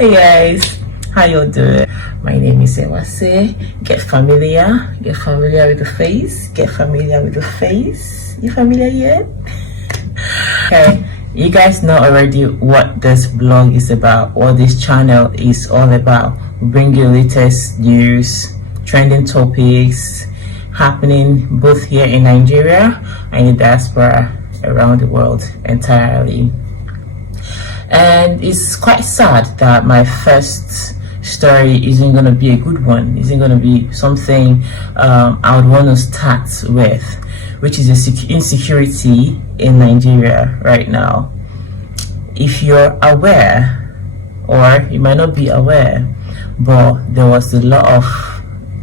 Hey guys, how you doing? My name is Ewase. Get familiar with the face, get familiar with the face. You familiar yet? Okay, you guys know already what this blog is about, what this channel is all about. We bring you latest news, trending topics happening both here in Nigeria and in diaspora around the world entirely. And it's quite sad that my first story isn't going to be a good one, isn't going to be something I would want to start with, which is insecurity in Nigeria right now. If you're aware, or you might not be aware, but there was a lot of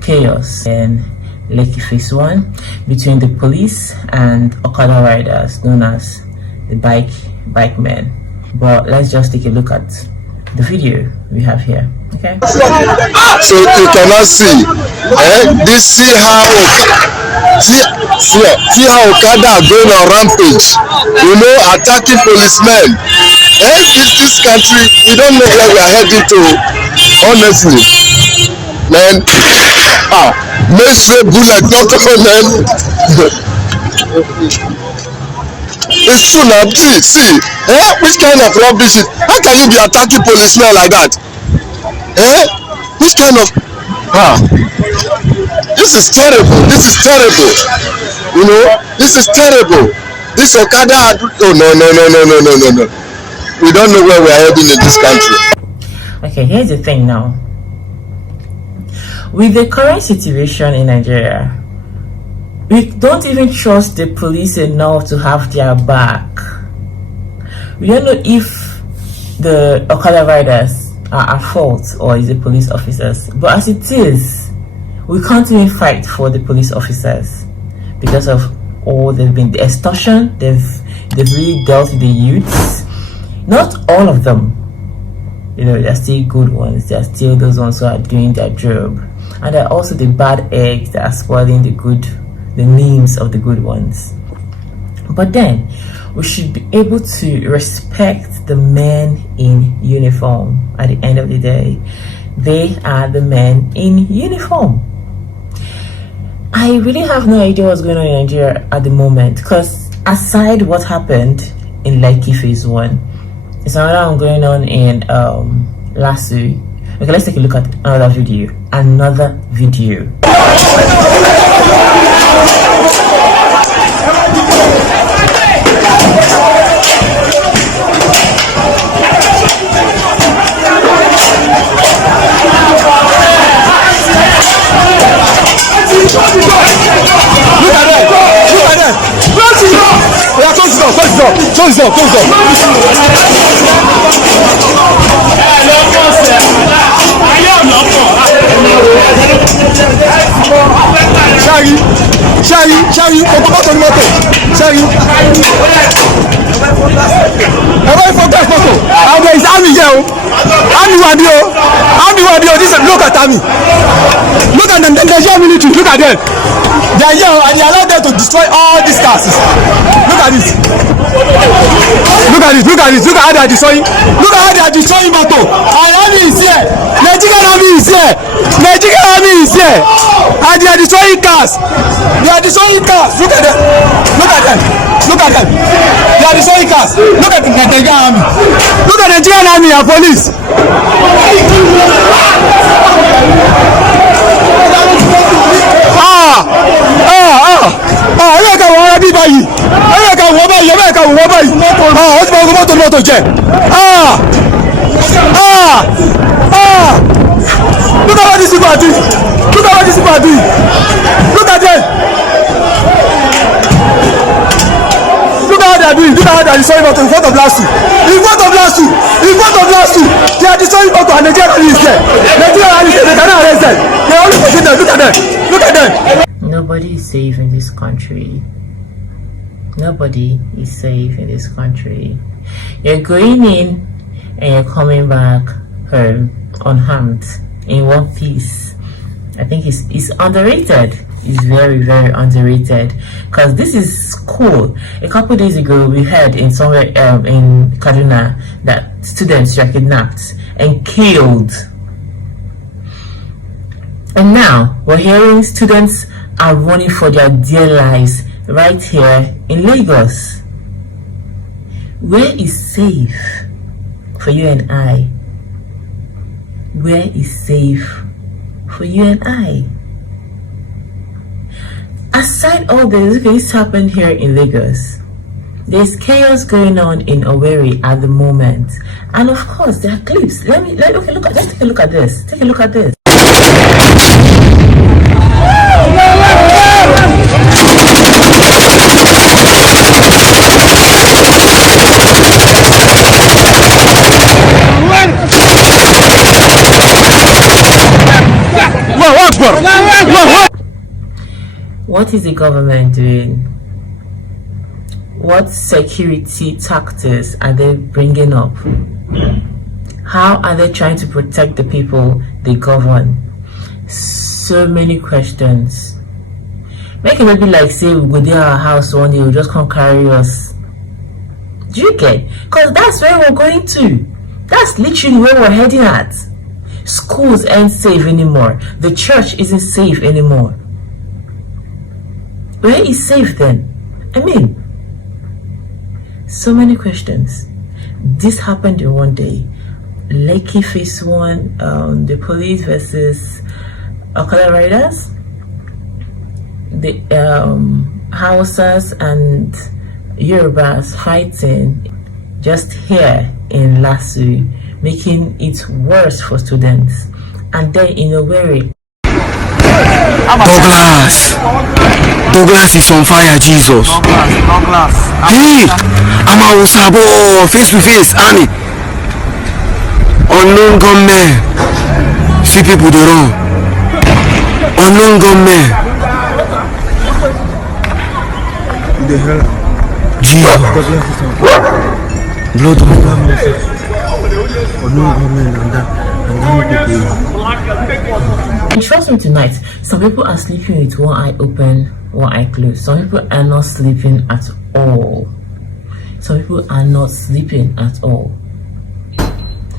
chaos in Lekki Phase 1 between the police and Okada riders known as the bike men. But let's just take a look at the video we have here. Okay. So you cannot see. See how Okada are going on rampage. Attacking policemen. This country, we don't know where we are heading to. Honestly, man. Mesre bullet, not man. It's true now. See, which kind of rubbish is? How can you be attacking policemen like that? Which kind of this is terrible. This is terrible. This is terrible. This Okada. Oh no. We don't know where we are heading in this country. Okay, here's the thing now. With the current situation in Nigeria, we don't even trust the police enough to have their back. We don't know if the Okada riders are at fault or is the police officers. But as it is, we can't even fight for the police officers because of all they've been the extortion. They've really dealt with the youths. Not all of them. There are still good ones. There are still those ones who are doing their job, and there are also the bad eggs that are spoiling the names of the good ones. But then we should be able to respect the men in uniform. At the end of the day, they are the men in uniform. I really have no idea what's going on in Nigeria at the moment, because aside what happened in Lekki Phase 1, there's another one going on in last week. Okay, let's take a look at another video. Close the door. Shaggy, there is army here. Army wadio. Look at army. Look at them. The Nigerian military. Look at them. They are here and they allow them to destroy all these cars. Look at this. Look at how they are destroying. Look at how they are destroying motor. And army is here. Nigerian army is here. And they are destroying cars. Look at them. They are destroying cars. Look at the Nigerian army. Look at the Nigerian army and police. Look at what these people are doing. Look at them. Look at how they are doing. Look at how they are destroying motor in front of last two. They are destroying motor and Nigerian army is there. They cannot arrest them. They are only pushing them. Look at them. Nobody is safe in this country. Nobody is safe in this country. You're going in and you're coming back home unharmed in one piece. I think it's underrated. is very, very underrated, because this is cool. A couple days ago we heard in somewhere in Kaduna that students were kidnapped and killed, and now we're hearing students are running for their dear lives right here in Lagos. Where is safe for you and I? Where is safe for you and I? Aside all this, this happened here in Lagos. There's chaos going on in Owerri at the moment, and of course there are clips. Okay, let's take a look at this. Take a look at this. What is the government doing? What security tactics are they bringing up? How are they trying to protect the people they govern? So many questions. Make it maybe like say we go there our house one day, we'll just come carry us. Do you get? Because that's where we're going to. That's literally where we're heading at. Schools aren't safe anymore. The church isn't safe anymore. Where is safe then? I mean, so many questions. This happened in one day. Lekki phase 1, the police versus Okada riders, the Hausas and Yorubas fighting just here in Lasu, making it worse for students. And then in Owerri, Douglas is on fire, Jesus. Douglas. Hey, I'm a Usabo, face to face, army. Unknown gunmen. See people they run. Unknown gunmen. The hell? Jesus. Blood of unknown gunmen and that people. and trust me tonight, some people are sleeping with one eye open, one eye closed. Some people are not sleeping at all. Some people are not sleeping at all.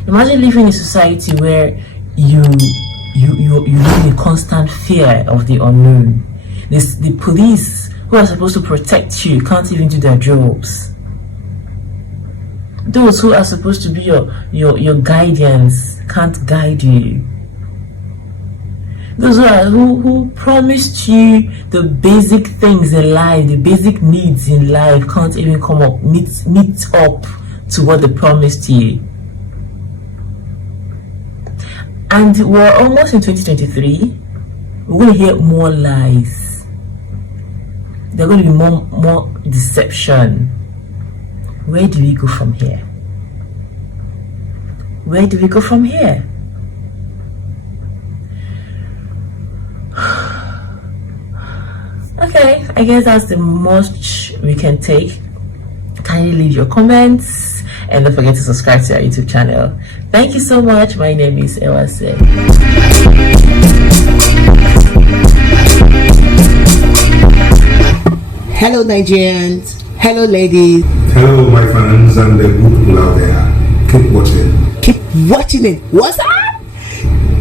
Imagine living in a society where you live in constant fear of the unknown. The police who are supposed to protect you can't even do their jobs. Those who are supposed to be your guardians can't guide you. Those who promised you the basic things in life, the basic needs in life, can't even come up, meet up to what they promised you. And we're almost in 2023. We're going to hear more lies. There's going to be more deception. Where do we go from here? Where do we go from here? Okay, I guess that's the most we can take. Kindly leave your comments and don't forget to subscribe to our YouTube channel. Thank you so much. My name is Ewase. Hello Nigerians, hello ladies. Hello my friends and the good people out there. Keep watching. Keep watching it. What's up?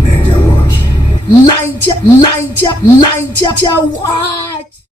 NAIJA Watch. NIGERIAN Watch.